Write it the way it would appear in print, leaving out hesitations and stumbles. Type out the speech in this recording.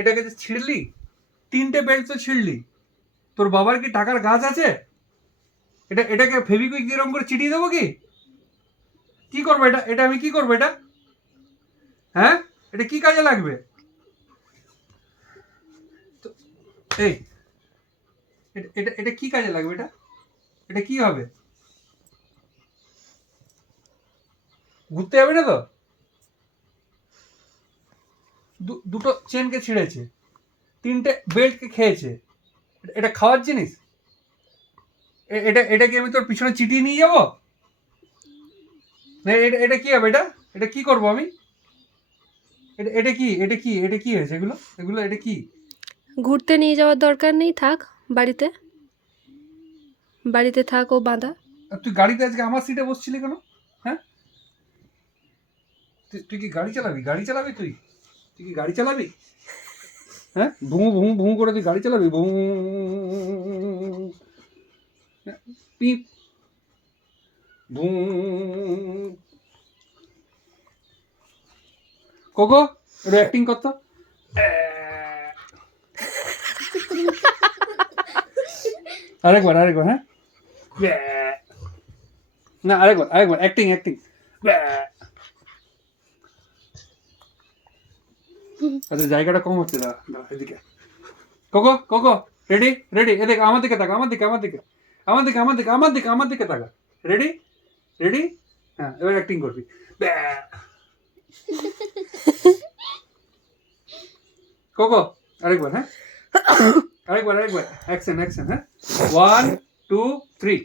এটাকে যে ছিঁড়লি, 3টে বেল্ট তো ছিঁড়লি, তোর বাবার কি টাকার গাছ আছে? এটাকে ফেভিকুইক দিয়ে এরকম করে চিটিয়ে দেবো কি? কি করবো এটা? এটা আমি কি করবো এটা? হ্যাঁ, এটা কি কাজে লাগবে? এই এটা এটা কি কাজে লাগবে? এটা এটা কি হবে? ঘুরতে যাবে না তো? দুটো চেনকে ছিঁড়েছে, 3টে বেল্টকে খেয়েছে, এটা খাওয়ার জিনিস? এটা কি আমি তোর পিছনে চিটিয়ে নিয়ে যাবো? এটা কি হবে? এটা কি করবো আমি? এটা কি হয়েছে? এগুলো এটা কি? ঘুরতে নিয়ে যাওয়ার দরকার নেই, থাক বাড়িতে, বাড়িতে থাক ও বাঁধা। আর তুই গাড়িতে আজকে আমার সিটে বসছিলি কেন? হ্যাঁ, তুই কি গাড়ি চালাবি? তুই কি গাড়ি চালাবি? হ্যাঁ, ভু ভু ভু করে তুই গাড়ি চালাবি? ভু পিপ ভু। কোকো, একটু অ্যাক্টিং করতো। আরেকবার হ্যাঁ, না আরেকবার অ্যাক্টিং আচ্ছা, জায়গাটা কম হচ্ছে। দাঁড়া এদিকে। কোকো রেডি এদিকে, আমার দিকে তাকা, আমার দিকে তাকা। রেডি। হ্যাঁ, এবার অ্যাক্টিং করবি। কোকো, আরেকবার হ্যাঁ, আরেকবার অ্যাকশন হ্যাঁ, 1 2 3